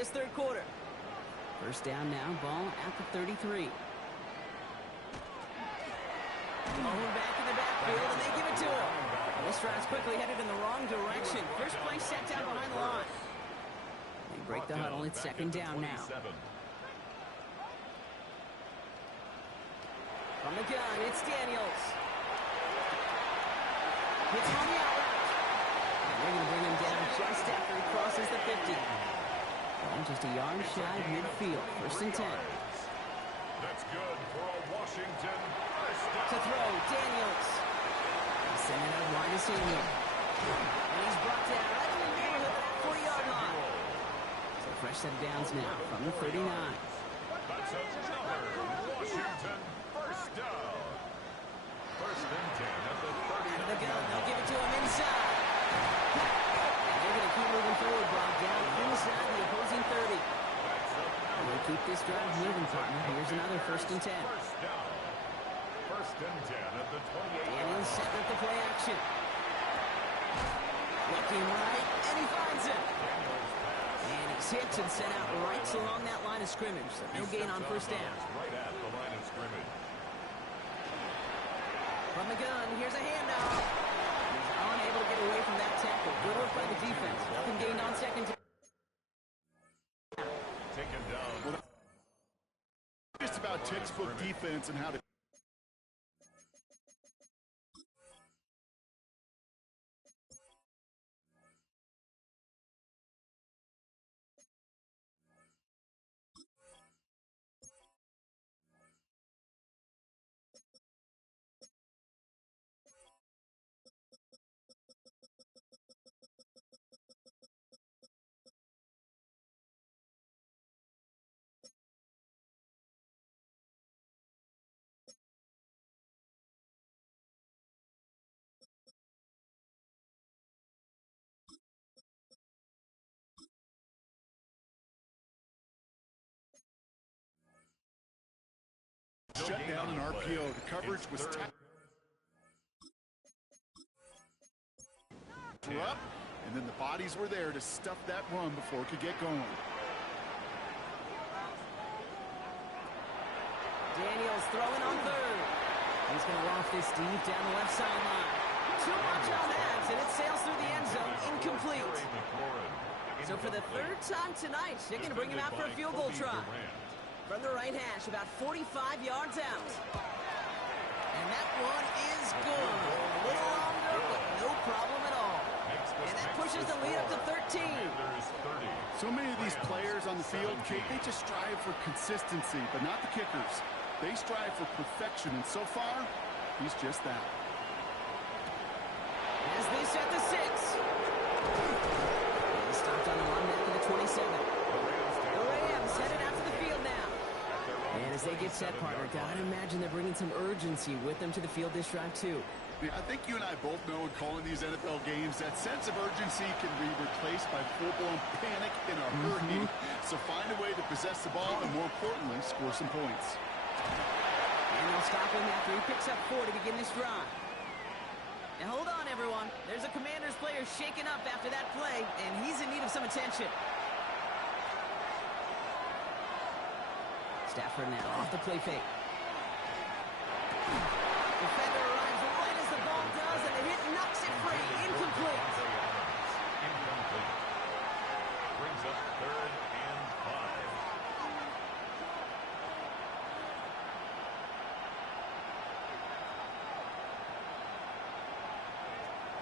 this third quarter. First down now, ball at the 33. Going back in the backfield, and they give it to him. This drive's quickly headed in the wrong direction. First play set down behind the line. They break the huddle. It's second down now. From the gun, it's Daniels. Hits on the out route. And they're going to bring him down just after he crosses the 50. Well, just a yard shy of midfield. First and 10. That's good for a Washington. To throw, Daniels. He's sending it out wide to Samuel. And he's brought down right in the neighborhood of that 40-yard line. So fresh set of downs now from the 39. That's another Washington first down. First and 10 at the 30. Out of the gun, they'll give it to him inside. And they're going to keep moving forward, Bob, down inside the opposing 30. We'll keep this drive moving, partner. Here's another first and 10. First down. First and 10 at the 28. Daniels setting up the play action. Looking right, and he finds it. And he's hit and sent out right along that line of scrimmage. So no gain on first down. Right at the line of scrimmage. From the gun, here's a handoff. He's unable to get away from that tackle. Good work by the defense. Nothing gained on second down. Taken down. Just about textbook defense and how to shut down an RPO. The coverage was up, and then the bodies were there to stuff that run before it could get going. Daniels throwing on third. He's going to loft this deep down the left sideline. Too much on that, and it sails through the end zone. Incomplete. So for the third time tonight, they're going to bring him out for a field goal try. From the right hash, about 45 yards out. And that one is good. A little longer, but no problem at all. And that pushes the lead up to 13. So many of these players on the field, Kate, they just strive for consistency, but not the kickers. They strive for perfection, and so far, he's just that. As they set the 6. He stopped on the run back to the 27. The Rams headed out to the field now. And as they get set, partner, gotta imagine they're bringing some urgency with them to the field this drive, too. Yeah, I think you and I both know in calling these NFL games that sense of urgency can be replaced by full-blown panic in a hurry. So find a way to possess the ball and, more importantly, score some points. And they'll stop him after he picks up 4 to begin this drive. Now hold on, everyone. There's a Commanders player shaken up after that play, and he's in need of some attention. Stafford now off the play fake. Defender arrives right as the ball does, and the hit knocks it free. Incomplete. Incomplete. Brings up 3rd and 5.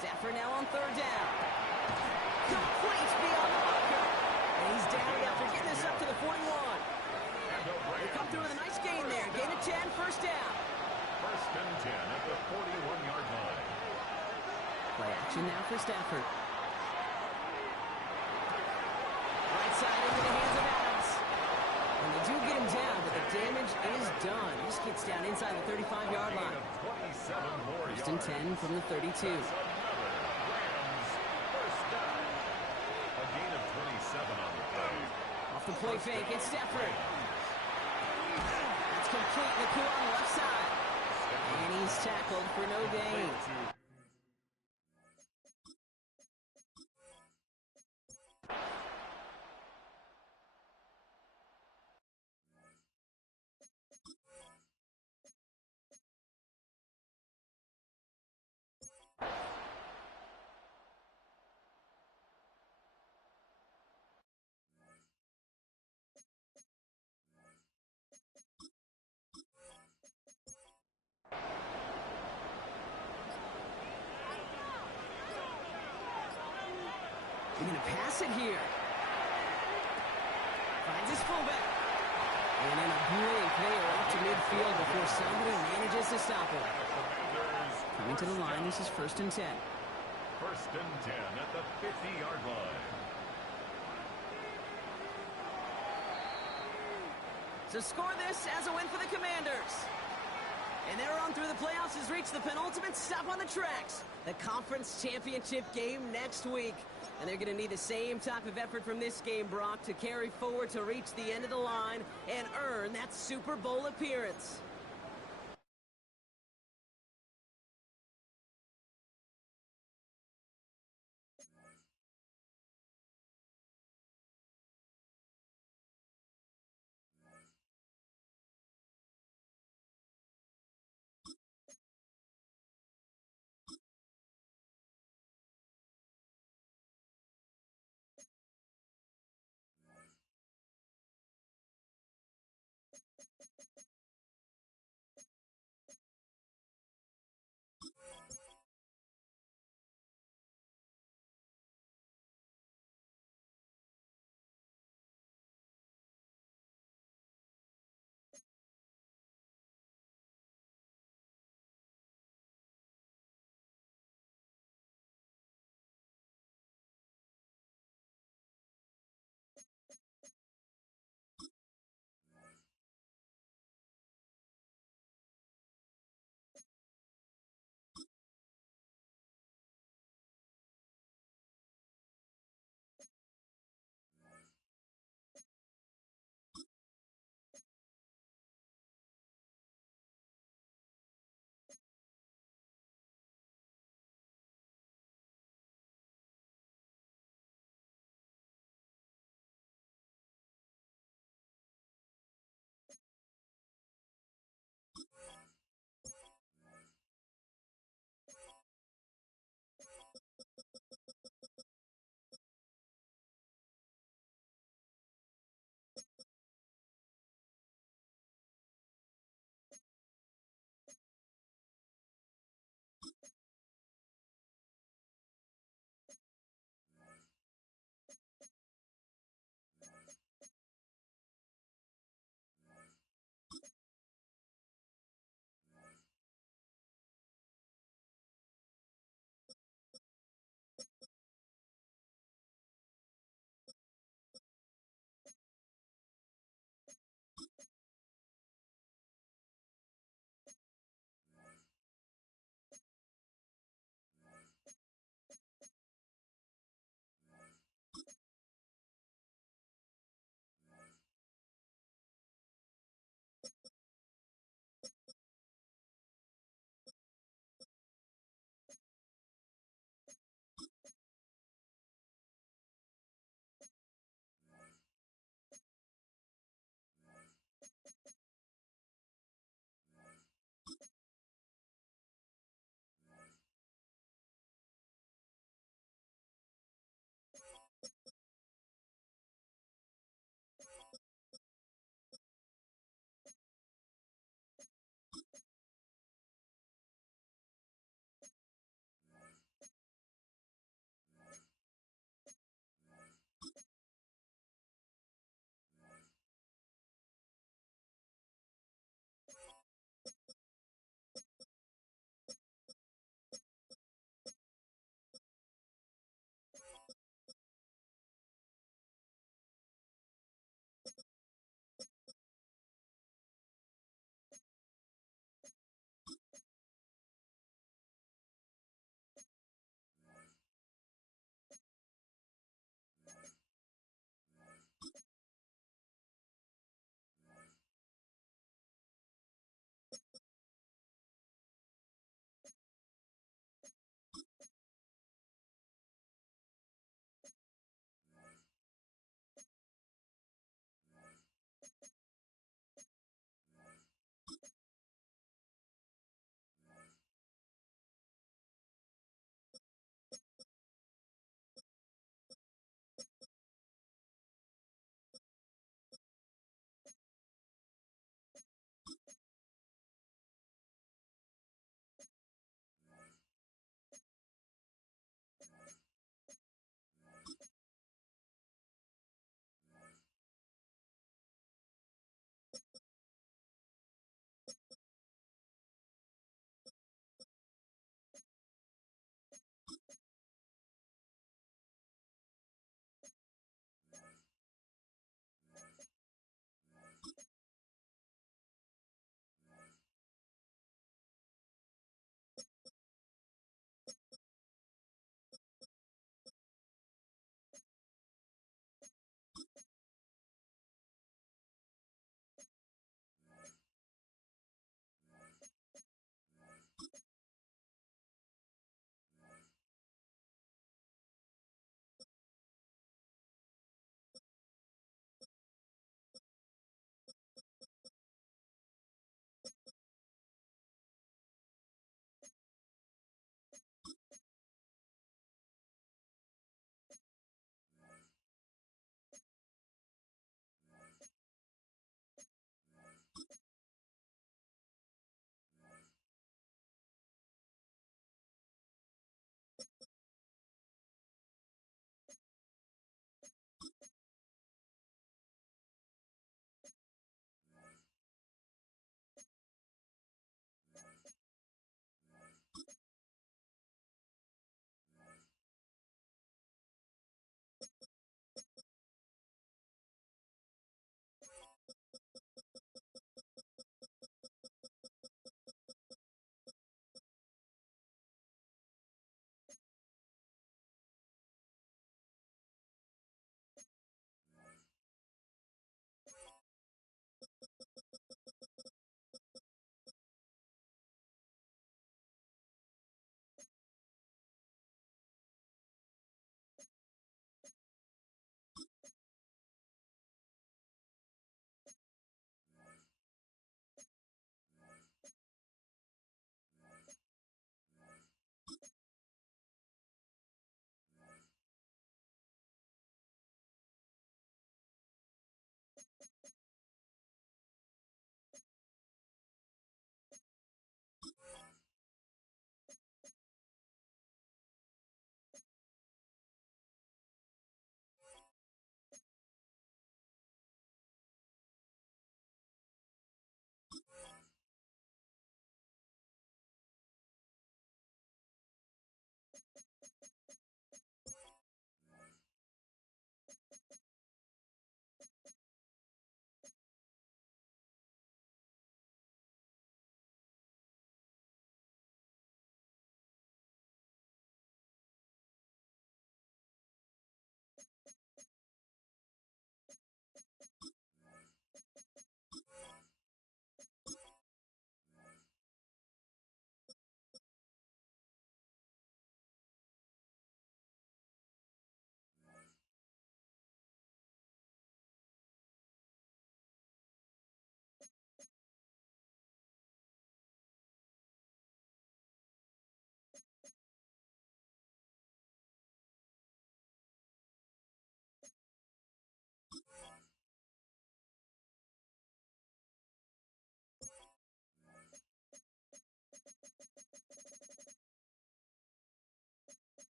Stafford now on 3rd down. Complete beyond the marker. And he's down after getting this up to the 41. They come through with a nice gain there. Gain of 10, first down. First and 10 at the 41-yard line. Play action now for Stafford. Right side into the hands of Adams. And they do get him down, but the damage is done. This gets down inside the 35-yard line. First and 10 from the 32. A gain of 27 on the play. Off the play fake, it's Stafford. That's complete. The coup on the left side. And he's tackled for no gain. his fullback. And then a blink, they are up to midfield before somebody manages to stop him. Coming to the line, this is 1st and 10. 1st and 10 at the 50-yard line. To score this as a win for the Commanders. And their run through the playoffs has reached the penultimate stop on the tracks. The conference championship game next week. And they're going to need the same type of effort from this game, Brock, to carry forward to reach the end of the line and earn that Super Bowl appearance.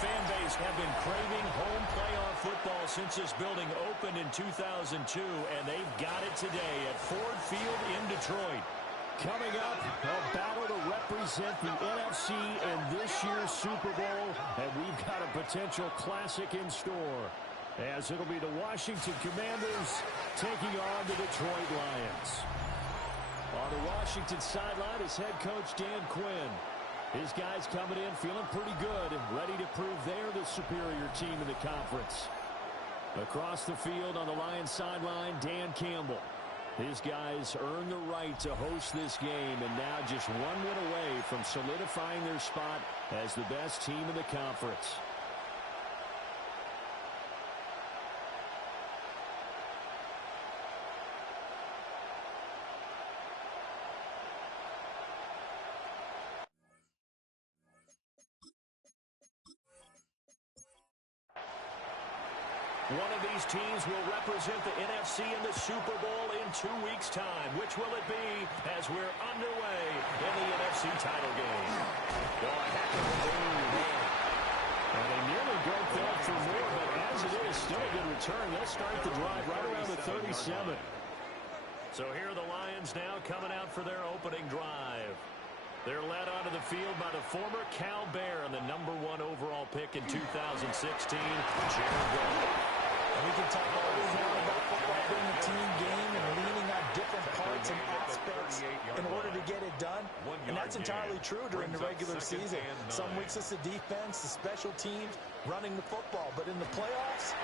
fan base have been craving home playoff football since this building opened in 2002, and they've got it today at Ford Field in Detroit. Coming up, a battle to represent the NFC in this year's Super Bowl, and we've got a potential classic in store, as it'll be the Washington Commanders taking on the Detroit Lions. On the Washington sideline is head coach Dan Quinn. His guys coming in feeling pretty good and ready to prove they're the superior team in the conference. Across the field on the Lions sideline, Dan Campbell. His guys earned the right to host this game and now just one win away from solidifying their spot as the best team in the conference. One of these teams will represent the NFC in the Super Bowl in 2 weeks' time. Which will it be as we're underway in the NFC title game? Oh, a heck of a boom, man. And they nearly broke that for more, but as it is, still a good return. They'll start the drive right around the 37. So here are the Lions now coming out for their opening drive. They're led onto the field by the former Cal Bear and the #1 overall pick in 2016, Jared Goff. And we can talk all we want about football being a team game and leaning on different parts and aspects in order to get it done. And that's entirely true during the regular season. Some weeks it's the defense, the special teams, running the football. But in the playoffs,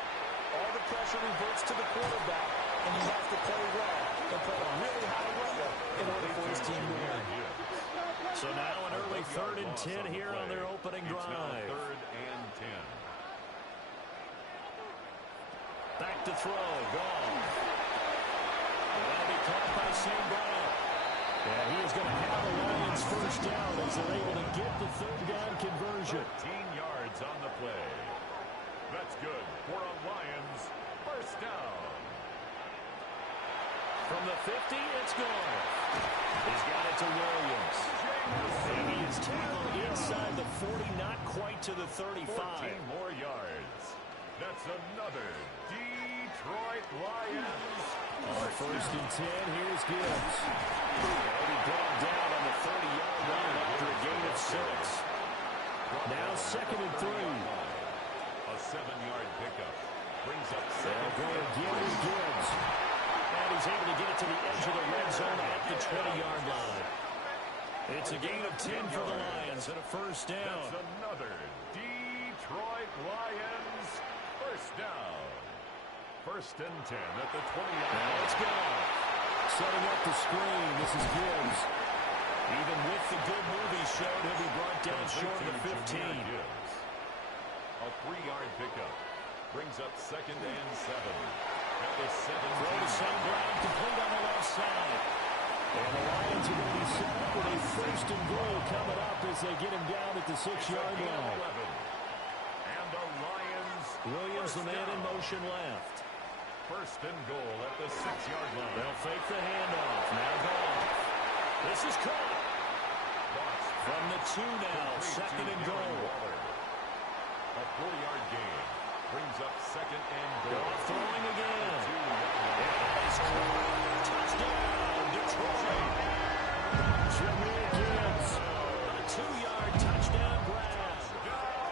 all the pressure reverts to the quarterback, and he has to play well and play a really high level in order for his team to win. So now an early 3rd and 10 here on their opening drive. 3rd and 10. Back to throw, Goff. That'll be caught by St. Brown. And he is going to have the Lions first down as they're able to get the 3rd down conversion. 13 yards on the play. That's good for a Lions first down. From the 50, it's Goff. He's got it to Williams. And he is tackled inside the 40, not quite to the 35. 14 more yards. That's another Detroit Lions. On 1st and 10, here's Gibbs. And he brought down on the 30-yard line after a gain of 6. Now 2nd and 3. A 7-yard pickup. Brings up They'll go again with Gibbs. And he's able to get it to the edge of the red zone at the 20-yard line. It's a gain of 10 for the Lions and a first down. That's another Detroit Lions first down. 1st and 10 at the 20-yard line. Now it's Goff. Setting up the screen. This is Gibbs. Even with the good move he showed, he'll be brought down short of the 15. A 3-yard pickup. Brings up 2nd and 7. At the 17. Throw to St. Brown, complete on the left side. And the Lions are going to be set up with a 1st and goal coming up as they get him down at the 6-yard line. And the Lions. Williams, the man in motion left. 1st and goal at the 6-yard line. They'll fake the handoff. Now Goff. This is caught. From the 2 now, 2nd and goal. A 4-yard gain. Brings up 2nd and goal. Goff throwing again. It's caught. Touchdown, Detroit. Jameer Gibbs. A 2-yard touchdown grab.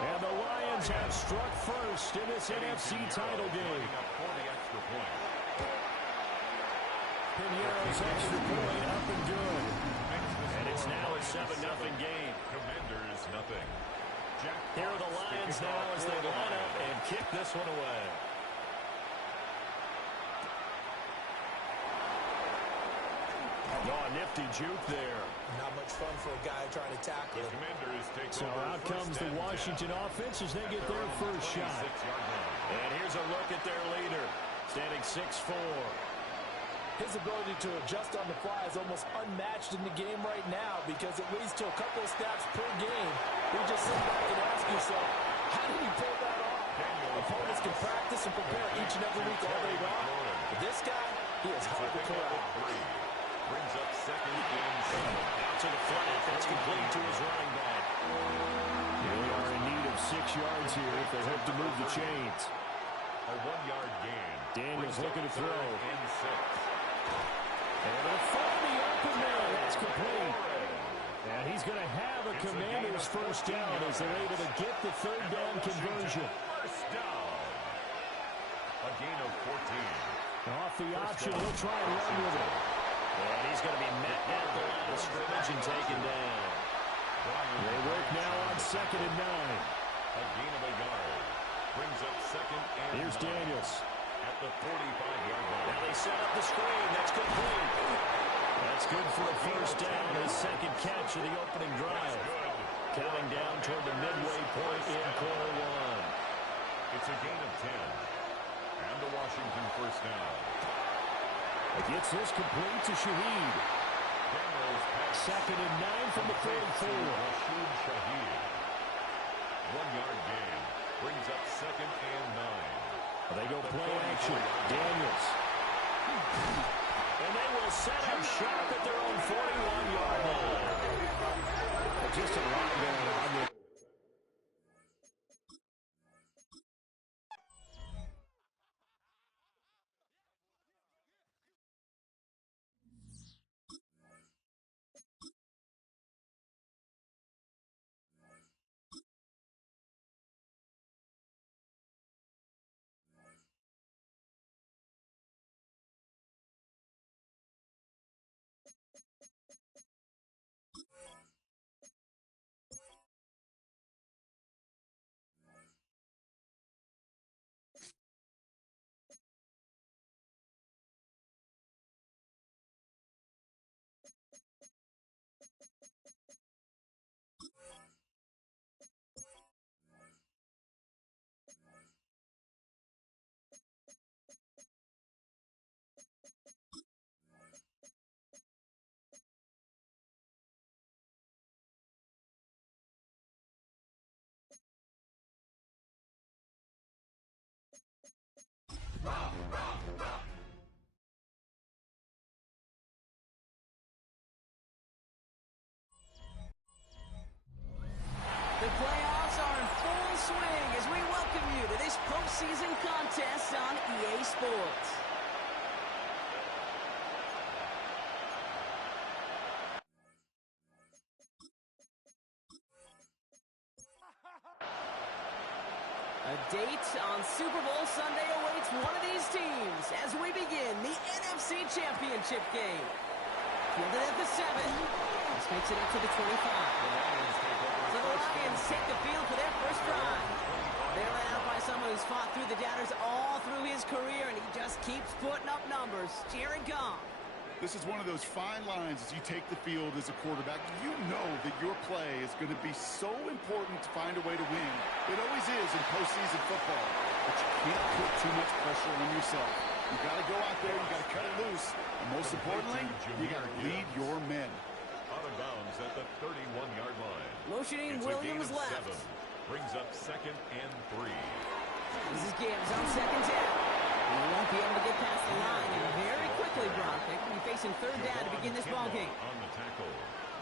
And the Lions have struck first in this NFC title game. Pinheiro's extra point up and good. And it's now a 7-0 game. Commanders nothing. Here are the Lions now as they line up and kick this one away. Oh, a nifty juke there. Not much fun for a guy trying to tackle it. So out comes the Washington offense as they get their first shot. And here's a look at their leader, standing 6'4". His ability to adjust on the fly is almost unmatched in the game right now because it leads to a couple of snaps per game. You just sit back and ask yourself, how did he pull that off? Opponents can practice and prepare each and every week all day long. But this guy, he is hard to corral. Brings up 2nd and 7. Out to the flat. That's complete to his running back. They are in need of 6 yards here if they hope to move the chains. A 1-yard gain. Daniels looking to throw. And 6. And they'll find the open there. That's complete. And he's going to have a Commanders first down as they're able to get the third down conversion. First down. A gain of 14. Off the option, he'll try and run with it. And he's going to be met at the line of scrimmage and taken down. They work now on 2nd and 9. A gain of a yard. Brings up 2nd and Here's 9. Daniels. At the 45-yard line. Now they set up the screen. That's complete. That's good for a first down. His second catch of the opening drive. Counting down toward the midway point in quarter 1. It's a gain of 10. And the Washington first down. Gets this complete to Shaheed. 2nd and 9 from the 34. Rashid Shaheed. 1-yard gain. Brings up 2nd and 9. They go play action. Daniels. And they will set up shop at their own 41-yard line. Just a lot going on there. The playoffs are in full swing as we welcome you to this postseason contest on EA Sports. A date on Super Bowl Sunday awaits one of these teams as we begin the NFC Championship game. Fielded at the 7. This makes it up to the 25. So the Lions take the field for their first drive. They're led out by someone who's fought through the doubters all through his career, and he just keeps putting up numbers. Jared Goff. This is one of those fine lines as you take the field as a quarterback. You know that your play is going to be so important to find a way to win. It always is in postseason football, but you can't put too much pressure on yourself. You got to go out there, you got to cut it loose, and most importantly, you got to lead your men. Out of bounds at the 31-yard line. Motioning Williams left. 7. Brings up 2nd and 3. This is Gibbs on 2nd down. He won't be able to get past the line, and very quickly, Brock, they're going to be facing 3rd down to begin this ball game. On the tackle.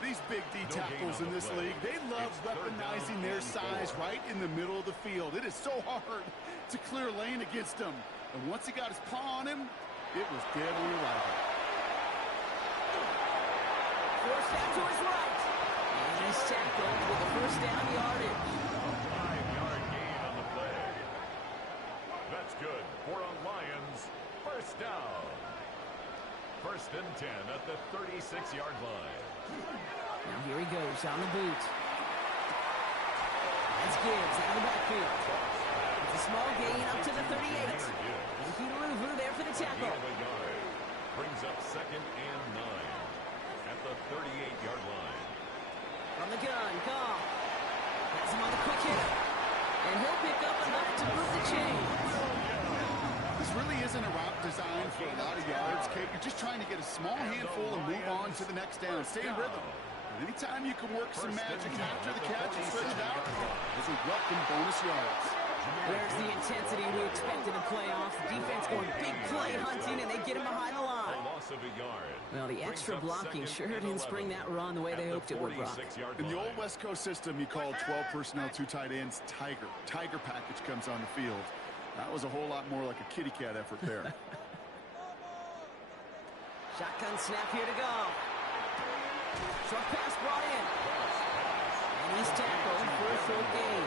These big D tackles in this league, they love weaponizing their size right in the middle of the field. It is so hard to clear a lane against him. And once he got his paw on him, it was dead on arrival. Forced out to his right. And he's tackled with the first down yardage. 5-yard gain on the play. That's good for a Lions first down. 1st and 10 at the 36-yard line. Now here he goes on the boot. That's Gibbs out of the backfield. It's a small gain up to the 38. Ricky Luvu there for the tackle. Brings up 2nd and 9 at the 38-yard line. From the gun, Goff. Has him on the quick hitter. And he'll pick up enough to move the chains. This really isn't a route designed for a lot of yards, Kate. You're just trying to get a small handful and move on to the next down. Stay in rhythm. And anytime you can work some magic after the catch and stretch it out, those are welcome bonus yards. There's the intensity we expect in the playoffs. Defense going big play hunting, and they get him behind the line. loss of a yard. Well, the extra blocking sure didn't spring that run the way they hoped it would, Brock. In the old West Coast system, you called 12 personnel, 2 tight ends, Tiger. Tiger package comes on the field. That was a whole lot more like a kitty cat effort there. Shotgun snap here to go. Short pass brought in. And he's tackled for a full gain.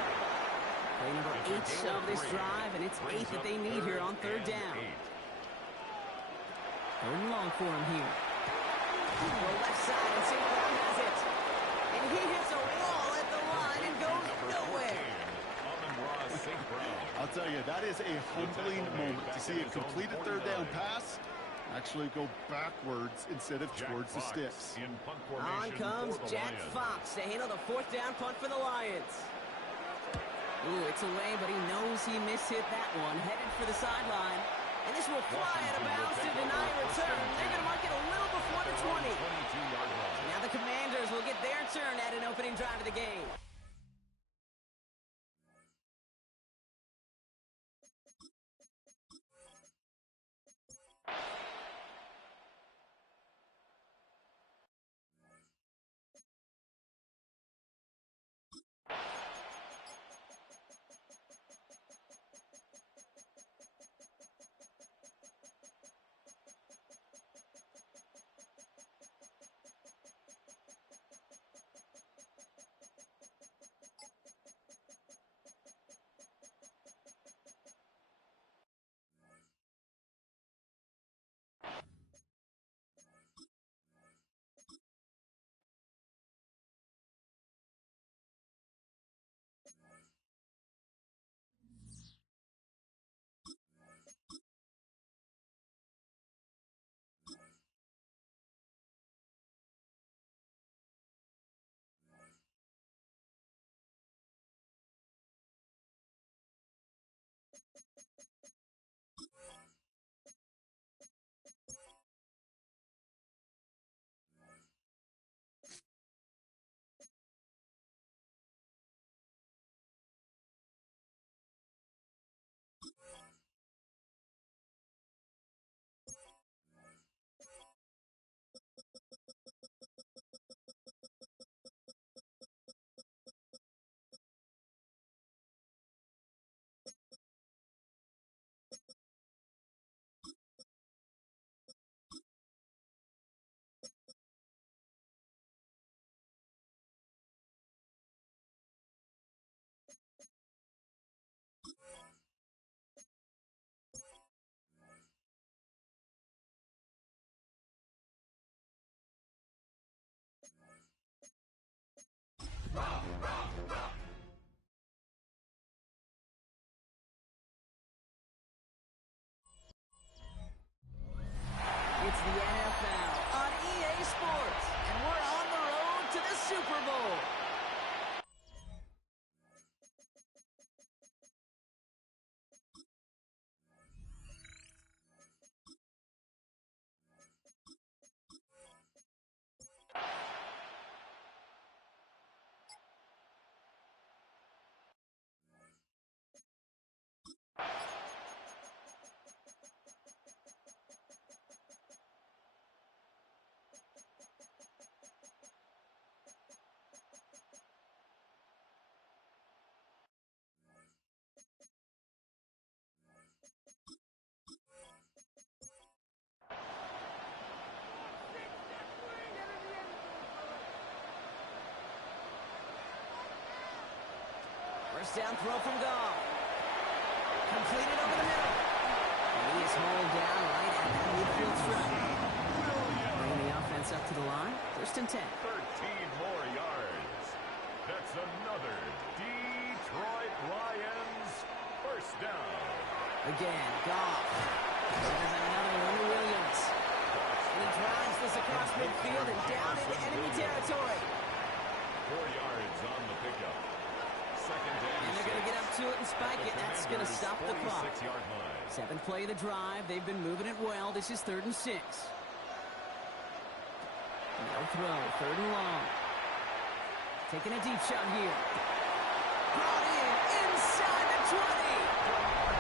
Play number 8 of this drive, and it's 8 that they need here on third down. Third and long for him here. The left side, and St. Brown has it. And he hits a wall at the line and goes nowhere. I'll tell you, that is a humbling moment to see a completed third down pass actually go backwards instead of towards the sticks. On comes Jack Fox to handle the fourth down punt for the Lions. Ooh, it's away, but he knows he mishit that one. Headed for the sideline. And this will fly out of bounds to deny a return. They're going to mark it a little before the 20. Now the Commanders will get their turn at an opening drive of the game. It's the NFL on EA Sports, and we're on the road to the Super Bowl. First down throw from Goff. Completed over the middle. And he is hauled down right at that midfield strip. Bringing the offense up to the line. First and 10. 13 more yards. That's another Detroit Lions first down. Again, Goff. There's another one to Williams. And he drives this across midfield and down into enemy territory. 4 yards on the pickup. Second down. And they're going to get up to it and spike it. That's going to stop the clock. 46-yard line. Seventh play of the drive. They've been moving it well. This is 3rd and 6. No throw. 3rd and long. Taking a deep shot here. Brought in inside the 20.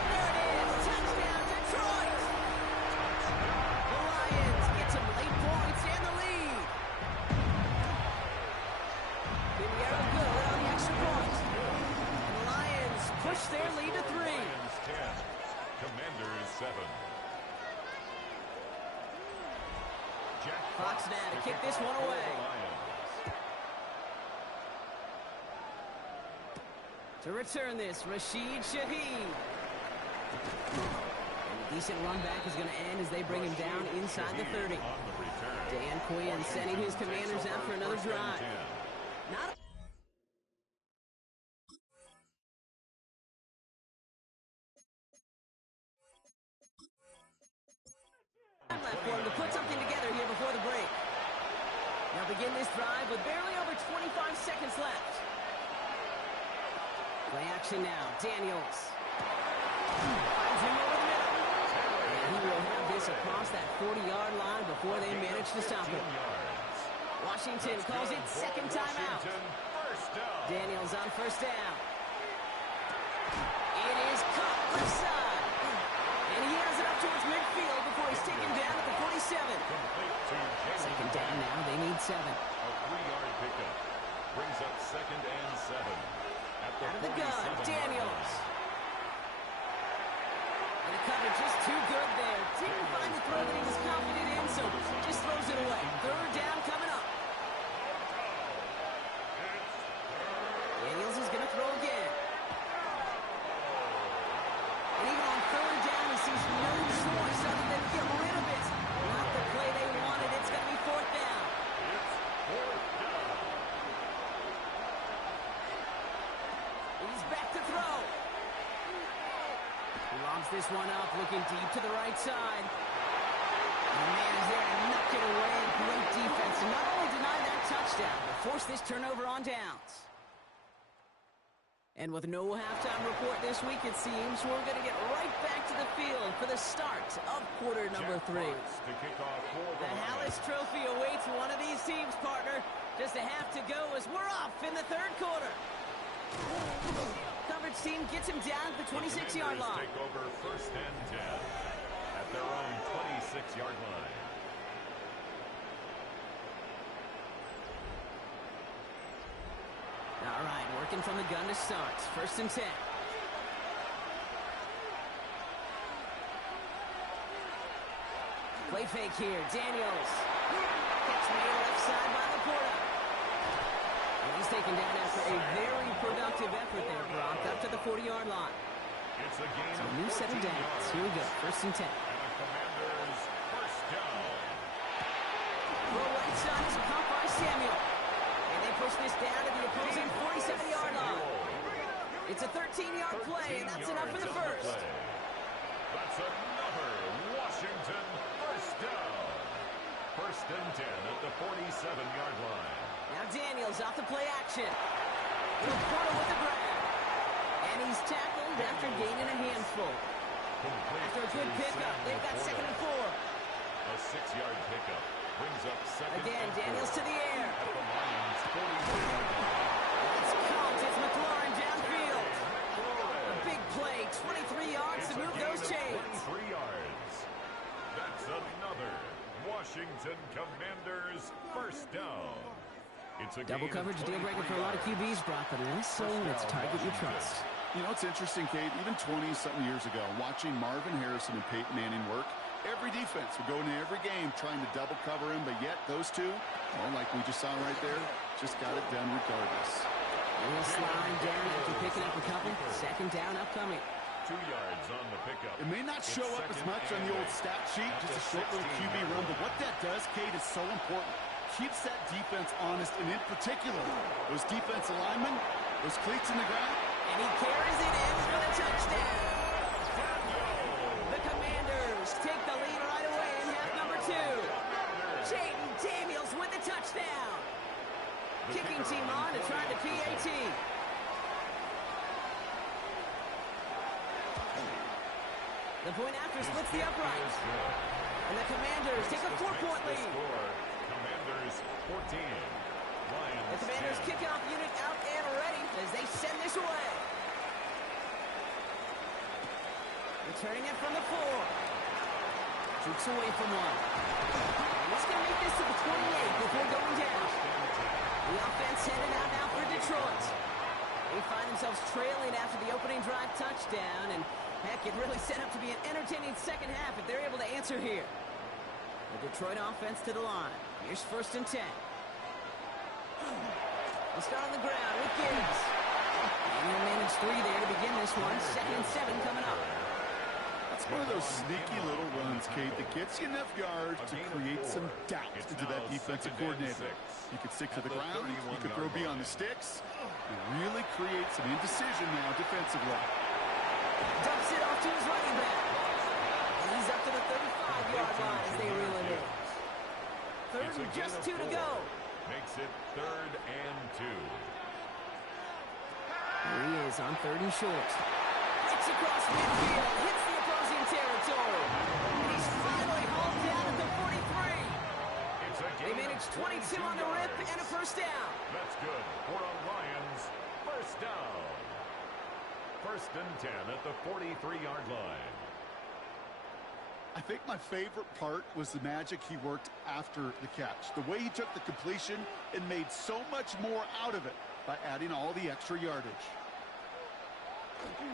There it is. Touchdown, Detroit. The Lions get to box now to kick this one away. To return this, Rashid Shaheed. And a decent run back is going to end as they bring him down inside the 30. Dan Quinn sending his Commanders out for another drive. Not left for him to put something together here before the break. Now begin this drive with barely over 25 seconds left. Play action now. Daniels. Finds him over the middle. And he will have this across that 40-yard line before they manage to stop him. Washington calls it second timeout. Daniels on first down. It is caught left side. And he has it up towards midfield before he's taken down at the 47. Second down now. They need 7. A 3-yard pickup brings up second and 7. Out of the gun, Daniels. And the coverage just too good there. Didn't find the throw that he was confident in, so just throws it away. Third down coming up. Daniels is going to throw again. And even on third down, he sees no choice other than to get rid of it. Not the play they wanted. It's going to be fourth down. Back to throw. He lobs this one up, looking deep to the right side. And the man is there to knock it away. Great defense. And not only deny that touchdown, but force this turnover on downs. And with no halftime report this week, it seems we're going to get right back to the field for the start of quarter number 3. The Hallis Trophy awaits one of these teams, partner. Just a half to go as we're off in the third quarter. Coverage team gets him down at the 26-yard line. Take over first and 10 at their own 26-yard line. All right, working from the gun to start. First and 10. Play fake here. Daniels. Catch made left side by Laporta. He's taken down after a very productive effort there, Brock, up to the 40-yard line. It's a game so a new set of downs. Here we go, first and 10. And the Commanders first down. Throw right side is caught by Samuel. And they push this down to the opposing 47-yard line. It's a 13-yard play, and that's enough for the first. That's another Washington first down. First and 10 at the 47-yard line. Now Daniels off the play action. Laporta with the grab. And he's tackled after gaining a handful. After a good pickup, they've got second and 4. A 6-yard pickup brings up second. Again, Daniels to the air. At the Lions' 43. It's caught. It's McLaurin downfield. A big play, 23 yards to move those chains. 23 yards. That's another Washington Commanders first down. It's a double coverage deal breaker for a lot of QBs, Brock, but less so when it's a target you trust. You know, it's interesting, Kate, even 20-something years ago, watching Marvin Harrison and Peyton Manning work, every defense would go into every game trying to double cover him, but yet those two, well, like we just saw right there, just got it done regardless. A little slide down after picking up a couple. Second down upcoming. 2 yards on the pickup. It may not show up as much on the old stat sheet, just a short little QB run, but what that does, Kate, is so important. Keeps that defense honest, and in particular, those defensive linemen, those cleats in the ground. And he carries it in for the touchdown. The Commanders take the lead right away in half number 2. Jaden Daniels with the touchdown. Kicking team on to try the PAT. The point after splits the uprights. And the Commanders take a 4-point lead. Commanders 14. Lions the Commanders 10. kickoff unit out and ready as they send this away. Returning it from the 4. Jukes away from 1. And he's going to make this to the 28 before going down. The offense headed out now for Detroit. They find themselves trailing after the opening drive touchdown, and heck, it really set up to be an entertaining second half if they're able to answer here. The Detroit offense to the line. Here's 1st and 10. We'll start on the ground with Gibbs. And he'll manage 3 there to begin this one. 2nd and 7 coming up. That's one of those sneaky little runs, Kate, that gets you enough yards to create some doubt into that defensive coordinator. You could stick to the ground, you could throw beyond the sticks, and really create some indecision now defensively. Dumps it off to his running back. And he's up to the 35-yard line as they reel it in. 3rd and just 2 to go. Makes it 3rd and 2. Here he is on 3rd and short. It's across midfield. Hits the opposing territory. And he's finally hauled down at the 43. They managed 22 on the rip and a 1st down. That's good. 4 on Lions. 1st down. 1st and 10 at the 43-yard line. I think my favorite part was the magic he worked after the catch. The way he took the completion and made so much more out of it by adding all the extra yardage.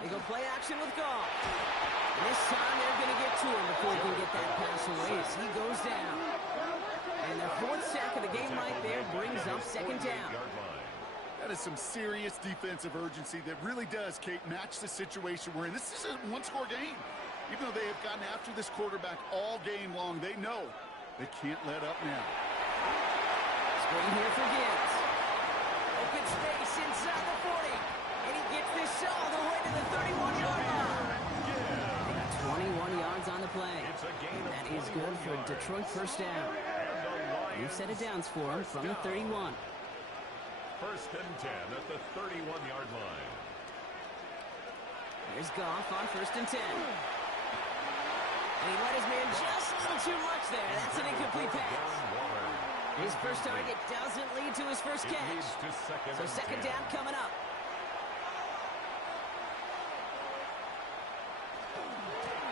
They go play action with Goff. And this time they're going to get to him before he can get that pass away as he goes down. And their 4th sack of the game right there brings up 2nd down. That is some serious defensive urgency that really does, Kate, match the situation we're in. This is a one-score game. Even though they have gotten after this quarterback all game long, they know they can't let up now. Screen here for Gibbs. Open space inside the 40. And he gets this all the way to the 31-yard line. They got 21 yards on the play. And that is good for Detroit 1st down. New set of downs for him from the 31. 1st and 10 at the 31-yard line. Here's Goff on 1st and 10. And he let his man just a little too much there. That's an incomplete pass. His first target doesn't lead to his first catch. So 2nd down coming up.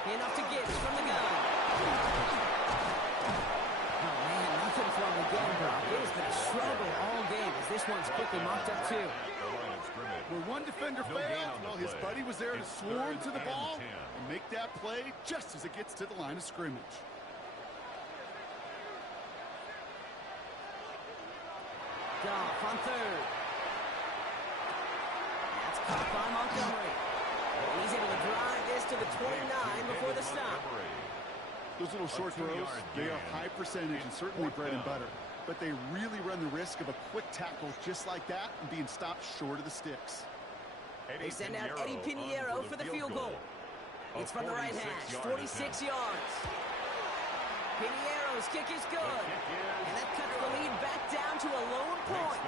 Enough to Gibbs from the gun. Oh, man, nothing from the gun, Brock. It has been a struggle all game as this one's quickly mocked up, too. Where one defender failed, well, his buddy was there to swarm to the ball and make that play just as it gets to the line of scrimmage. Goff on 3rd. That's caught by Montgomery. And he's able to drive this to the 29 before the stop. Those little short throws, they are high percentage and certainly bread and butter. But they really run the risk of a quick tackle just like that and being stopped short of the sticks. They send out Eddie Pinheiro for the field goal. It's from the right hash, 46 yards. Pinheiro's kick is good. And that cuts the lead back down to a lone point.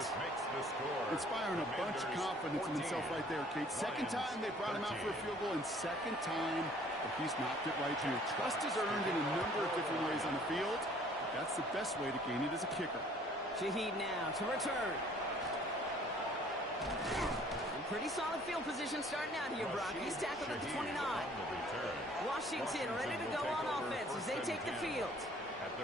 Inspiring a bunch of confidence in himself right there, Kate. 2nd time they brought him out for a field goal, and 2nd time he's knocked it right through. Trust is earned in a number of different ways on the field. That's the best way to gain it as a kicker. Shaheed now to return. And pretty solid field position starting out here, Brock. He's tackled at the 29. Washington ready to go on offense as they take the field.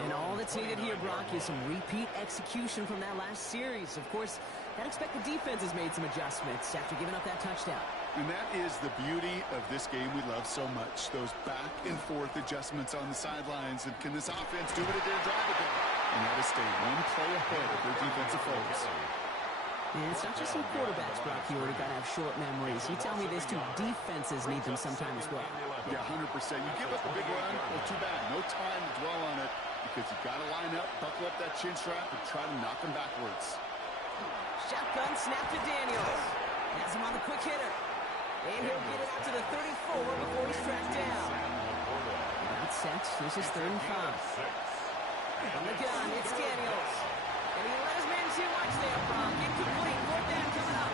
And all that's needed here, Brock, is some repeat execution from that last series. Of course, I'd expect the defense has made some adjustments after giving up that touchdown. And that is the beauty of this game we love so much. Those back and forth adjustments on the sidelines. And can this offense do it at their drive again? And that is stay one play ahead of their defensive foes. And it's not just some quarterbacks, Brock. You already got to have short memories. You tell me this too. Defenses need them sometimes as well. Yeah, 100%. You give up a big run, well, too bad. No time to dwell on it because you got to line up, buckle up that chin strap, and try to knock them backwards. Shotgun snap to Daniels. Has him on the quick hitter. And he'll get it out to the 34 before he's tracked down. Not set. This is 3rd and 5. From the gun, it's Daniels. And he let his man too much there, Brock. Incomplete. 4th down coming up.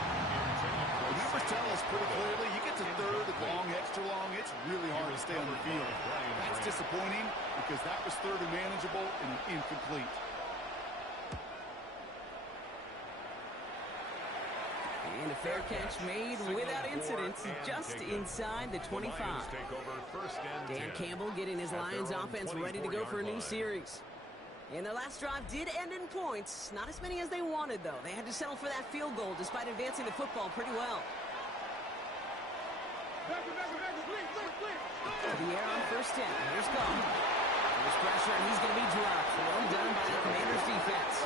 The numbers tell us pretty clearly, you get to 3rd and long, extra long, it's really hard to stay on the field. That's disappointing because that was 3rd and manageable and incomplete. And a fair catch made without incident, just inside the 25. Dan Campbell getting his Lions offense ready to go for a new series. And their last drive did end in points. Not as many as they wanted, though. They had to settle for that field goal despite advancing the football pretty well. To the air on 1st down. Here's Goff. There's pressure, and he's going to be dropped. Well done by the Commanders' defense.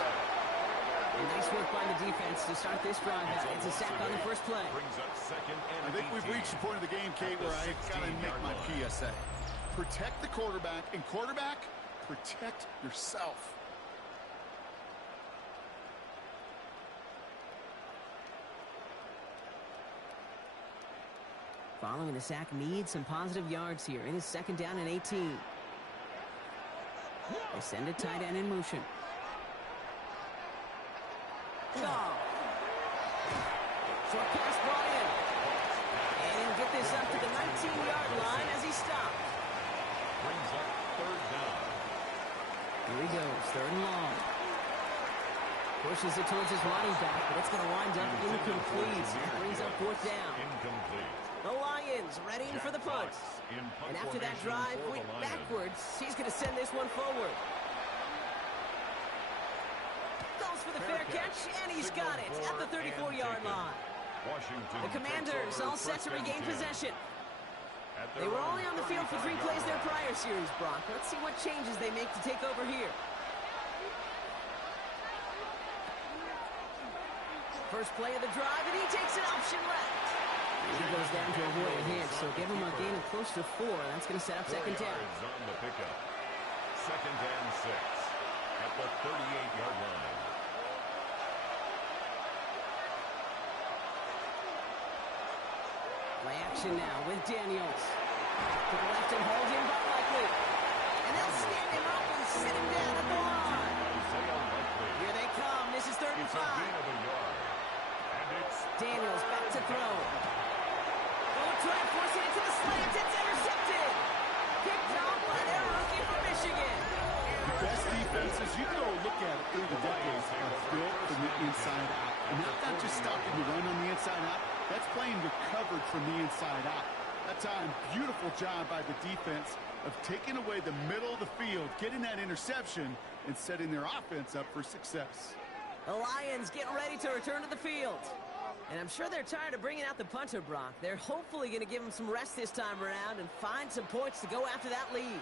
And nice work by the defense to start this drive out. It's a sack on the first play. I think we've reached the point of the game, Kate, where I've got to make my PSA. Protect the quarterback, and quarterback, protect yourself. Following the sack needs some positive yards here. In his second down and 18. They send a tight end in motion. Short pass brought in. And he'll get this up to the 19-yard line as he stopped. Brings up third down. Here he goes, third and long. Pushes it towards his running back, but it's going to wind up incomplete. That brings up fourth down. Incomplete. The Lions ready for the punt. And after that drive went backwards, he's going to send this one forward. Goes for the fair catch, and he's got it at the 34-yard line. The Commanders all set to regain possession. They were only on the field for 3 plays their prior series, Brock. Let's see what changes they make to take over here. First play of the drive, and he takes an option left. He goes down to avoid a hit, so give him a gain of close to 4. That's going to set up second down. On the pickup. Second and 6 at the 38-yard line. Play action now with Daniels. To the left and hold him, but Likely. And they'll stand him up and sit him down at the line. Here they come. This is 3rd and 5. Daniels back to throw. Try and force it into the slant. It's intercepted. Picked off by their rookie from Michigan. The best defenses you go look at through the decades are built from the inside out. And that's not just stopping the run on the inside out. That's playing recovered from the inside out. That time, beautiful job by the defense of taking away the middle of the field, getting that interception, and setting their offense up for success. The Lions getting ready to return to the field. And I'm sure they're tired of bringing out the punter, Brock. They're hopefully going to give him some rest this time around and find some points to go after that lead.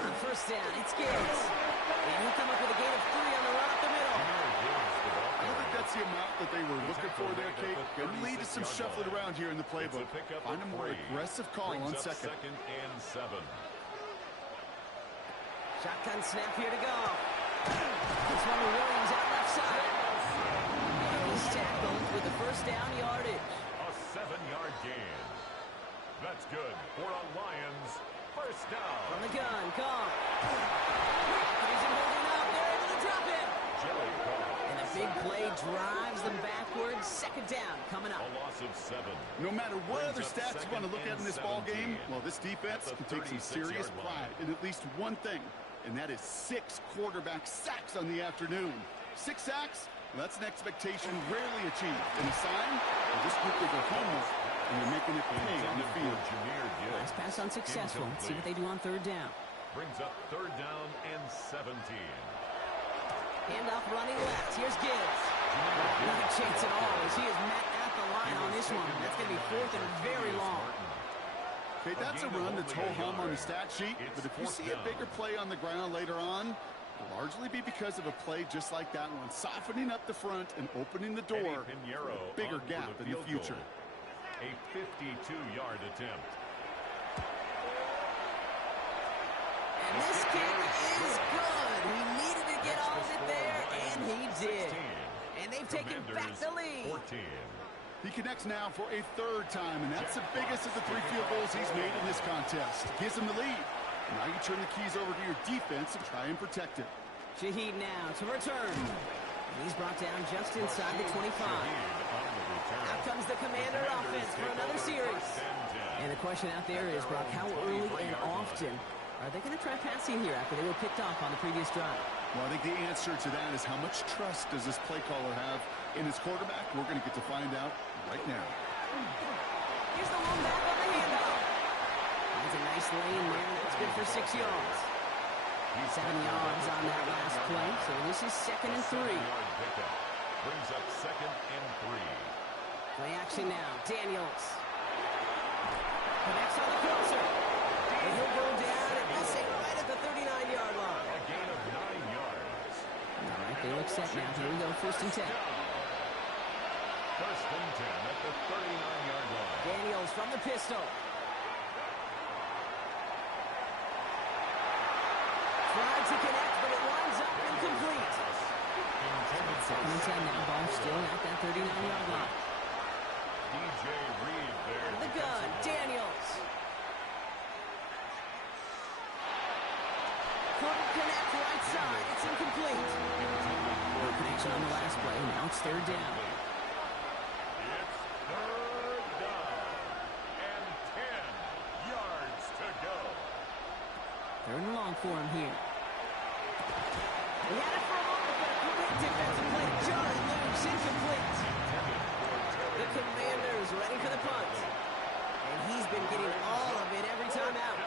On first down, it's Gibbs. And he'll come up with a gain of 3 on the run up the middle. I don't think that's the amount that they were looking for there, Kate. Going to lead to some shuffling around here in the playbook. Find a more aggressive call on second. Second and 7. Shotgun snap here to go. This one with Williams out left side. He's tackled with the first down yardage. A 7-yard gain. That's good for a Lions first down. From the gun, Cobb. He's holding up. They're able to drop him. And a big play drives them backwards. Second down coming up. A loss of 7. No matter what other stats you want to look at in this ball game, well, this defense can take some serious pride in at least one thing, and that is 6 quarterback sacks on the afternoon. 6 sacks? Well, that's an expectation rarely achieved. And a sign that this group did their homework, and they're making it pay on the field. Last pass unsuccessful. Let's see what they do on third down. Brings up third down and 17. Handoff running left. Here's Gibbs. Not a chance at all as he is met at the line on this one. That's going to be 4th and very long. Okay, that's a run that's ho-hum on the stat sheet, but if you see a bigger play on the ground later on, it'll largely be because of a play just like that one, softening up the front and opening the door for a bigger gap in the future. A 52-yard attempt. And this kick is good. He needed to get all of it there, and he did. And they've taken back the lead. 14. He connects now for a 3rd time, and that's the biggest of the 3 field goals he's made in this contest. Gives him the lead. Now you turn the keys over to your defense and try and protect it. Shaheed now to return. And he's brought down just inside the 25. Out comes the Commander offense for another series. And the question out there is, Brock, how early and often are they going to try passing here after they were picked off on the previous drive? Well, I think the answer to that is how much trust does this play caller have in his quarterback? We're going to get to find out right now. Here's the long back on the handoff. That's a nice lane there. That's good for 6 yards. 7 yards on that last play, so this is 2nd and 3. Brings up 2nd and 3. Play action now. Daniels. Connects on the crosser. And he'll go down, and they'll say right at the 39-yard line. A gain of 9 yards. All right, they look set now. Here we go, 1st and 10. First and 10 at the 39-yard line. Daniels from the pistol. Tried to connect, but it winds up incomplete. 2nd and 10 now. Ball still at that 39-yard line. DJ Reed there. The gun, Daniels. Couldn't connect right side. It's incomplete. No connection on the last play. Now it's 3rd down. It's 3rd down and 10 yards to go. 3rd and long for him here. He had it for a moment, but a quick defensive play. Jarred loose, incomplete. The Commanders ready for the punt. And he's been getting all of it every time out.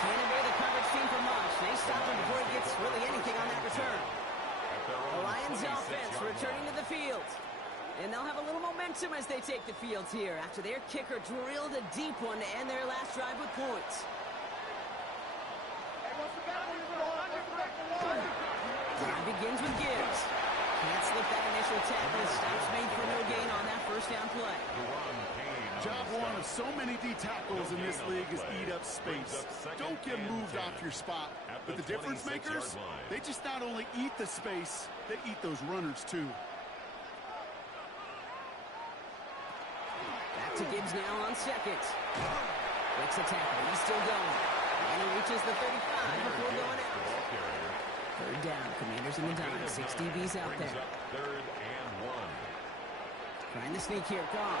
Can't obey the coverage team for much. They stop him before he gets really anything on that return. The Lions offense returning to the field. And they'll have a little momentum as they take the field here after their kicker drilled a deep one to end their last drive with points. Drive begins with Gibbs. Can't slip that initial tackle. Stops made for no gain on that 1st down play. Job one of so many D tackles in this league is eat up space. Don't get moved off your spot. But the difference makers, they just not only eat the space, they eat those runners too. Back to Gibbs now on 2nd. Breaks a tackle. He's still going. And he reaches the 35 before going out. 3rd down. Commanders in the dime. 6 DBs out there. 3rd and 1. Trying to sneak here. Goff.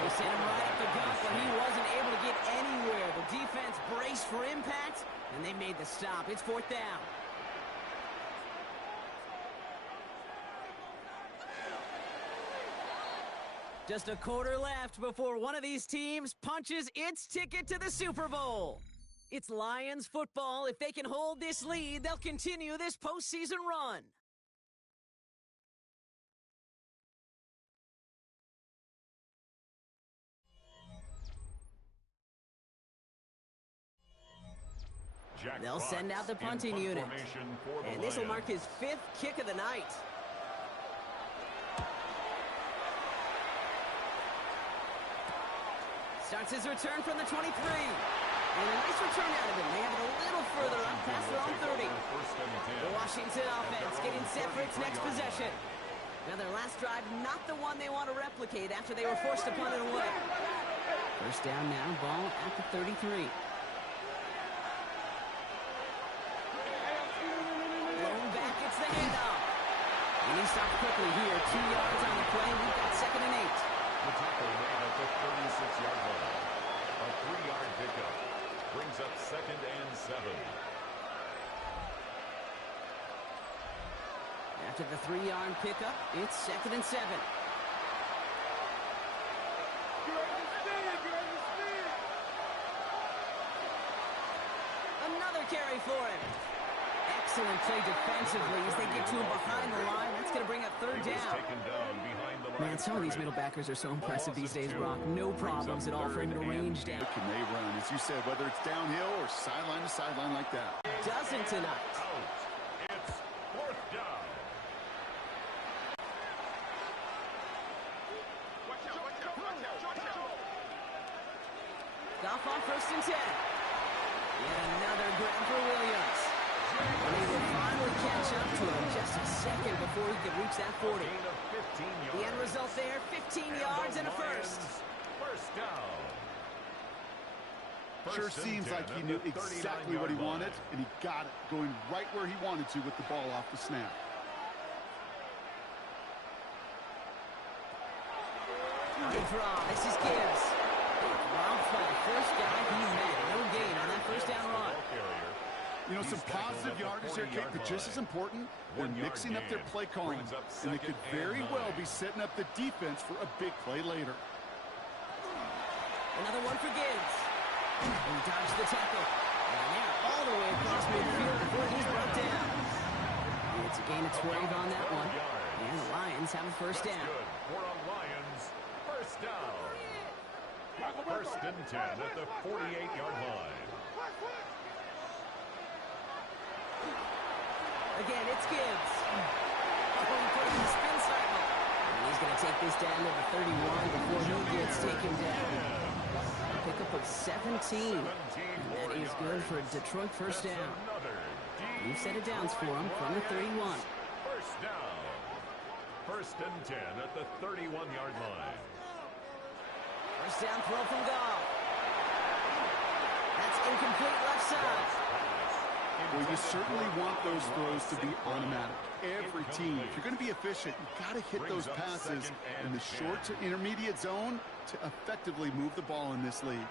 They sent him right up the gut, but he wasn't able to get anywhere. The defense braced for impact, and they made the stop. It's 4th down. Just a quarter left before one of these teams punches its ticket to the Super Bowl. It's Lions football. If they can hold this lead, they'll continue this postseason run. They'll send out the punting unit. And this will mark his 5th kick of the night. Starts his return from the 23. And a nice return out of him. They have it a little further up past their own 30. The Washington offense getting set for its next possession. Now their last drive, not the one they want to replicate after they were forced to punt it away. 1st down now, ball at the 33. Going back, it's the handoff. And he stopped quickly here. 2 yards on the play. We've got 2nd and 8. The tackle made at the 36-yard line. A 3-yard pickup brings up 2nd and 7. After the 3-yard pickup, it's 2nd and 7. Another carry for him. Excellent play defensively as they get to him behind the line. That's going to bring up 3rd down. Man, some of these middle backers are so impressive these days, Brock. No problems at all for him to range down. Can they run, as you said, whether it's downhill or sideline to sideline like that? Doesn't tonight. It's 4th down. Goff on 1st and 10. Yet another grab for Williams. And he will finally catch up to him just a second before he could reach that 40. The end result there, 15 yards and a 1st. 1st down. Sure seems like he knew exactly what he wanted, and he got it, going right where he wanted to with the ball off the snap. Good draw. This is Gibbs. Round play. 1st guy he met. No gain on that 1st down run. You know, some positive yardage there, Kate, but just as important, they're mixing up their play calling, and they could very well be setting up the defense for a big play later. Another one for Gibbs. And he dodged the tackle. And they're all the way across midfield before he's brought down. It's a gain of 12 on that one. And the Lions have a first down. Good. 4 on Lions. First down. First and 10 at the 48-yard line. Again, it's Gibbs. Oh, he put him in the spin cycle. And he's going to take this down to the 31 before he gets taken down. A pickup of 17. And that is good for a Detroit first down. New set of downs for him from the 31. First down. First and 10 at the 31-yard line. First down throw from Goff. That's incomplete left side. Well, you certainly want those throws to be automatic. Every team, if you're going to be efficient, you've got to hit those passes in the short to intermediate zone to effectively move the ball in this league.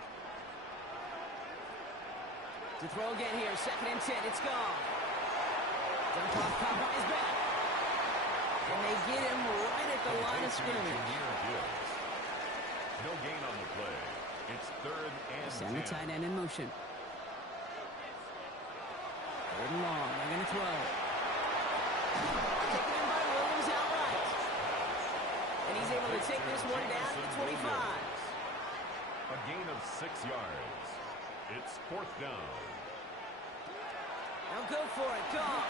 To throw again here, second and 10, it's Goff. Dump off, caught by his back. And they get him right at the line of scrimmage. No gain on the play. It's third and 10. Send the tight end in motion. Third and long, they're going to throw. Taken in by Williams outright. And he's able to take this one down to the 25. A gain of 6 yards. It's fourth down. Now go for it, Goff.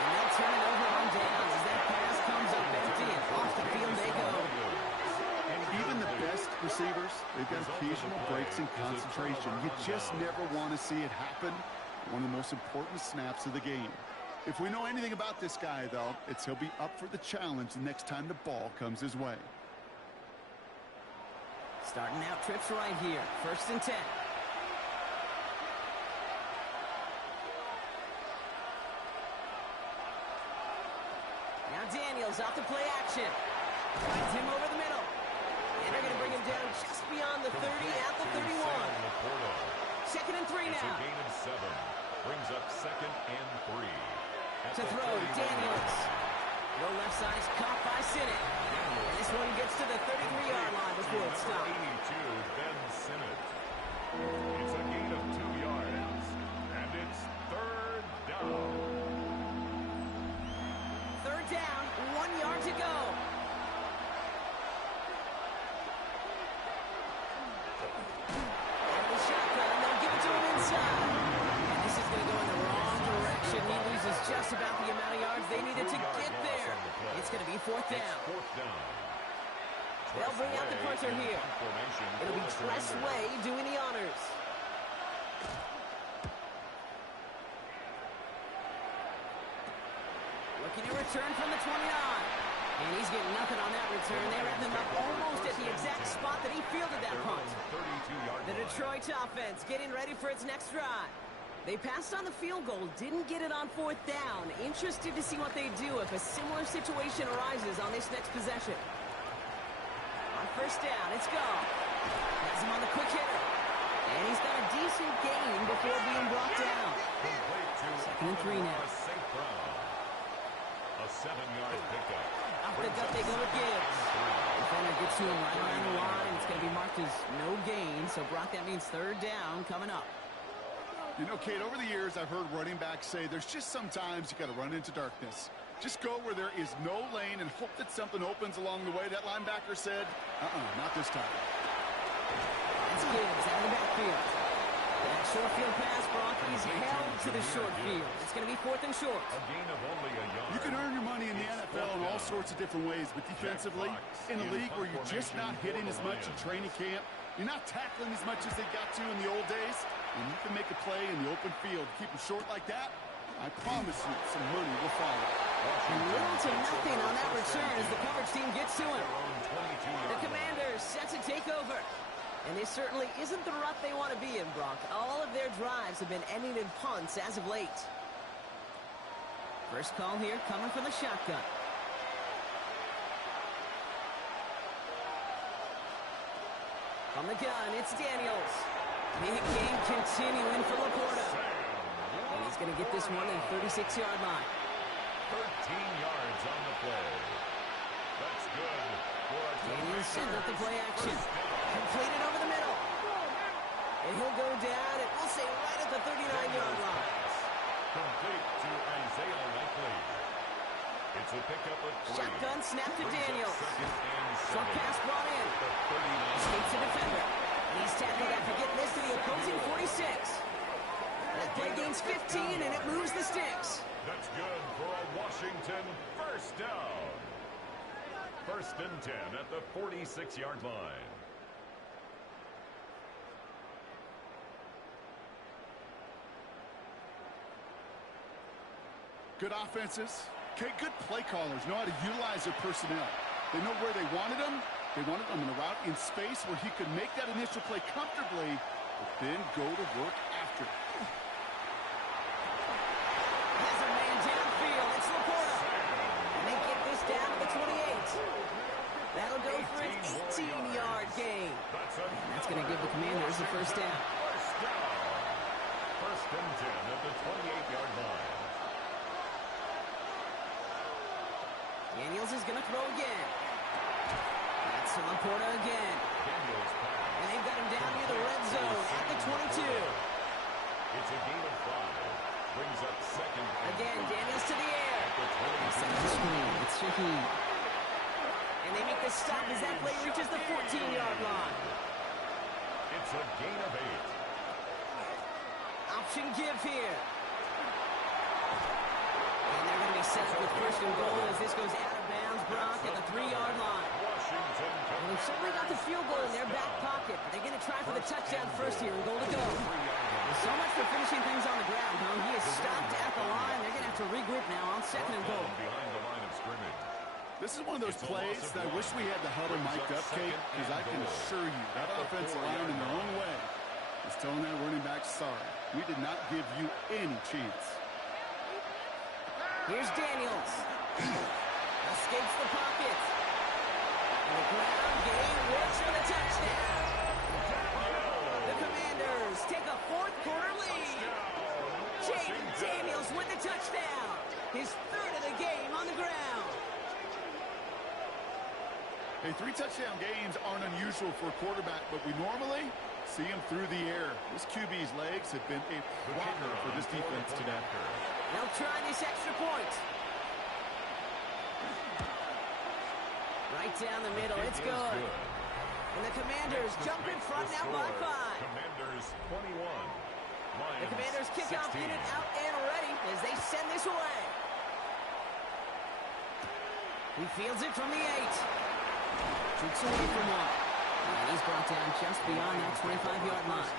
And they'll turn it over on downs as that pass comes up empty and off the field they go. And even the best receivers, they've got occasional breaks in concentration. You just never want to see it happen. One of the most important snaps of the game. If we know anything about this guy, though, it's he'll be up for the challenge the next time the ball comes his way. Starting out trips right here. First and 10. Now Daniels off the play action. Finds him over the middle. And they're going to bring him down just beyond the 30 at the 31. Second and 3 now. It's a gain of 7. Brings up second and 3. To throw, Daniels. Low left side is caught by Sinnott. And this one gets to the 33-yard line before it stops. 82, Ben Sinnott. It's a gain of 2 yards. And it's third down. Third down, 1 yard to go. And the shotgun, they'll give it to him inside. And this is going to go in the wrong direction. He loses just about the amount of yards they needed to get there. It's going to be fourth down. They'll bring out the punter here. It'll be Tress Way doing the honors. Looking to return from the 29. And he's getting nothing on that return. They wrap him up almost at the exact spot that he fielded that punt. The Detroit offense getting ready for its next drive. They passed on the field goal, didn't get it on fourth down. Interested to see what they do if a similar situation arises on this next possession. On first down, it's Goff. Has him on the quick hitter. And he's got a decent gain before being brought down. Second and 3 now. A 7-yard pickup. Off the gut they go with Gibbs. Defender gets to him right around the line. It's going to be marked as no gain. So, Brock, that means third down coming up. You know, Kate, over the years, I've heard running backs say there's just sometimes you got to run into darkness. Just go where there is no lane and hope that something opens along the way. That linebacker said, not this time. That's Gibbs out of the backfield. That short field pass, Brock, he's held to the short field. It's going to be fourth and short. A gain of only a yard. You can earn your money in the NFL in all sorts of different ways, but defensively, in a league where you're just not hitting as much in training camp, you're not tackling as much as they got to in the old days, and you can make a play in the open field. Keep them short like that, I promise you some money will follow. Little to nothing on that return as the coverage team gets to him. The Commanders set to take over. And this certainly isn't the rut they want to be in, Brock. All of their drives have been ending in punts as of late. First call here coming from the shotgun. From the gun, it's Daniels. Big game continuing for Laporta. And he's going to get this one at the 36-yard line. 13 yards on the play. That's good. Daniels setting up the play action. Completed over the middle. And he'll go down, and we'll say right at the 39-yard line. Complete to Isaiah Likely. It's a pickup of Shotgun snap to Daniels. Short pass brought in. Escapes the defender. He's tackled after getting this to the opposing 46. That play gains 15, and it moves the sticks. That's good for a Washington first down. First and 10 at the 46-yard line. Good offenses. Okay, good play callers know how to utilize their personnel. They know where they wanted them. They wanted them in a route in space where he could make that initial play comfortably, but then go to work after. Has a man downfield. It's Laporta. And they get this down to the 28. That'll go for an 18-yard gain. That's going to give the Commanders a first down. First and 10 at the 28-yard line. Daniels is going to throw again. That's Laporta again. And they've got him down near the red zone at the 22. It's a gain of 5. Brings up second. Again, Daniels to the air. Set the screen. It's Shaheed. And they make the stop as that play reaches the 14-yard line. It's a gain of 8. Option give here. And they're going to be set up with first and goal as this goes out of bounds, Brock, at the 3-yard line. And they've certainly got the field goal in their back pocket, but they're going to try for the touchdown first here and goal to go. There's so much for finishing things on the ground, huh? He is stopped at the line. They're going to have to regroup now on second and goal. Behind the line of scrimmage. This is one of those plays that I wish we had the huddle mic'd up, Kate, because I can assure you that offensive line in their own way is telling that running back, sorry, we did not give you any chance. Here's Daniels. Escapes the pocket. And the ground game works for the touchdown. The Commanders take a fourth-quarter lead. Jaden Daniels with the touchdown. His third of the game on the ground. Hey, 3 touchdown games aren't unusual for a quarterback, but we normally see him through the air. This QB's legs have been a problem for this defense today. They'll try this extra point. Right down the middle. It's good. And the Commanders jump in front now by 5. Commanders 21. The Commanders kickoff unit out and ready as they send this away. He fields it from the 8. Shoots away from 1. And he's brought down just beyond that 25-yard line.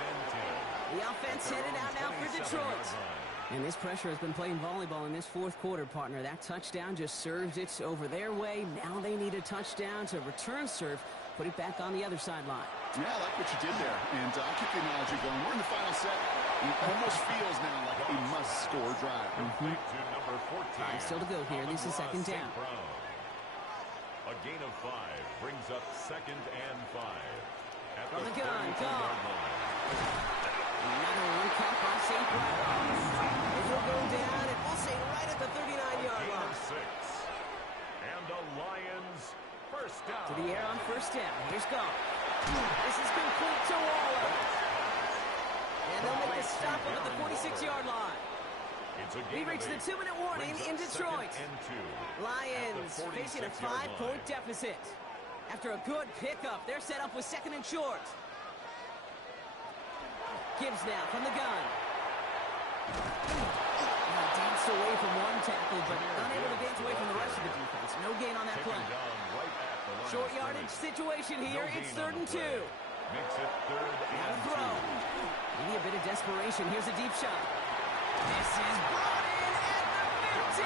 The offense headed out now for Detroit. And this pressure has been playing volleyball in this fourth quarter, partner. That touchdown just served it over their way. Now they need a touchdown to return serve, put it back on the other sideline. Yeah, I like what you did there. And I'll keep the analogy going. We're in the final set. It almost feels now like a must-score drive. Number 14. Still to go here. This is second down. A gain of 5 brings up second and 5. From the gun, gone. Another one caught by St. Brown. It will go down, and we'll say right at the 39-yard line. 6. And the Lions first down. To the air on first down. Here's Gone. This is complete to Waller. And they'll make the stop up at the 46-yard line. We reach the 2-minute warning in Detroit. Lions facing a 5-point deficit. After a good pickup, they're set up with second and short. Gibbs now from the gun. Danced away from one tackle, but unable to dance away from the rest of the defense. No gain on that play. Short yardage situation here. It's 3rd and 2. Makes it 3rd and 2. Throw. Maybe a bit of desperation. Here's a deep shot. This is brought in at the 15.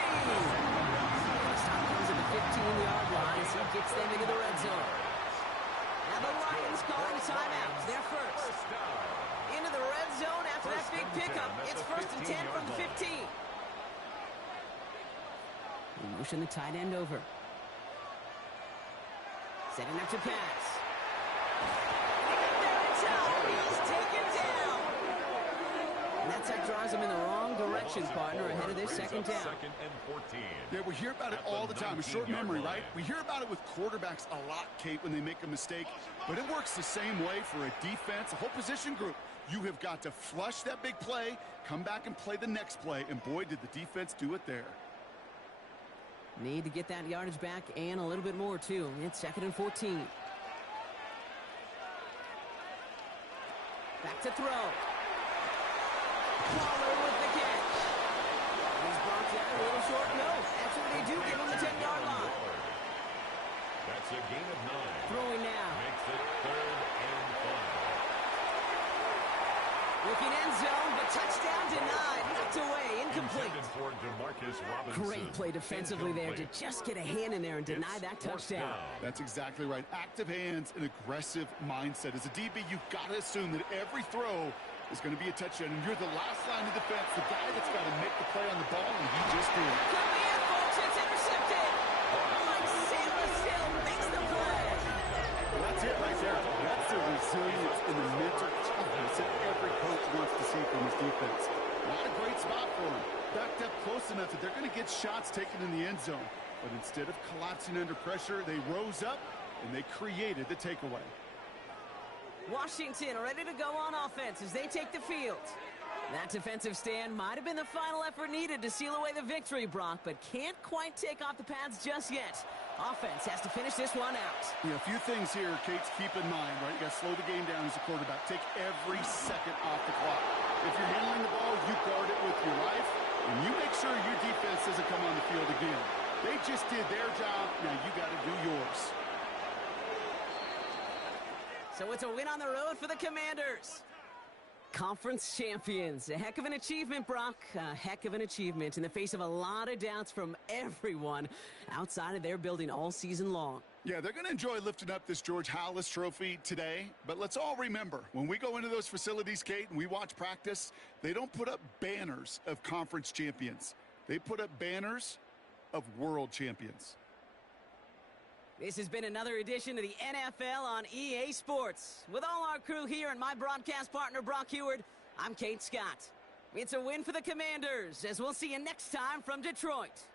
Stop comes at the 15-yard line as he gets them into the red zone. Now the Lions calling timeouts. They're first. Into the red zone after that big pickup. It's 1st and 10 from the 15. We motion the tight end over. Setting up to pass. He's taken down. And that draws him in the wrong direction, partner, ahead of this second down. Second and 14. Yeah, we hear about it all the time. A short memory, right? We hear about it with quarterbacks a lot, Kate, when they make a mistake. But it works the same way for a defense, a whole position group. You have got to flush that big play, come back and play the next play, and boy, did the defense do it there. Need to get that yardage back and a little bit more, too. It's 2nd and 14. Back to throw. Waller with the catch. He's brought down a little short. No, that's what they do. Give him the 10-yard line. That's a gain of 9. Throwing now. Makes it 3rd and 5. Looking end zone, but touchdown denied. Knocked away, incomplete. For DeMarcus Robinson. Great play defensively there to just get a hand in there and deny that touchdown. That's exactly right. Active hands and aggressive mindset. As a DB, you've got to assume that every throw is going to be a touchdown, and you're the last line of defense, the guy that's got to make the play on the ball, and he just did. Coming in, folks, it's intercepted. Like Sailor still makes the play. Well, that's it right there. That's the resilience and the mental toughness that every coach wants to see from his defense. Not a great spot for him. Backed up close enough that they're going to get shots taken in the end zone. But instead of collapsing under pressure, they rose up and they created the takeaway. Washington ready to go on offense as they take the field. That defensive stand might have been the final effort needed to seal away the victory, Brock, but can't quite take off the pads just yet. Offense has to finish this one out. Yeah, a few things here, Kate, to keep in mind, right? You got to slow the game down as a quarterback. Take every second off the clock. If you're handling the ball, you guard it with your life, and you make sure your defense doesn't come on the field again. They just did their job. Now you got to do yours. So it's a win on the road for the Commanders. Conference champions. A heck of an achievement, Brock. A heck of an achievement in the face of a lot of doubts from everyone outside of their building all season long. Yeah, they're going to enjoy lifting up this George Halas trophy today. But let's all remember, when we go into those facilities, Kate, and we watch practice, they don't put up banners of conference champions. They put up banners of world champions. This has been another edition of the NFL on EA Sports. With all our crew here and my broadcast partner, Brock Heward, I'm Kate Scott. It's a win for the Commanders, as we'll see you next time from Detroit.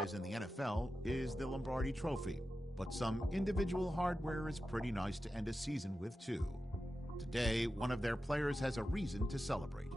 prize in the NFL is the Lombardi Trophy, but some individual hardware is pretty nice to end a season with, too. Today, one of their players has a reason to celebrate.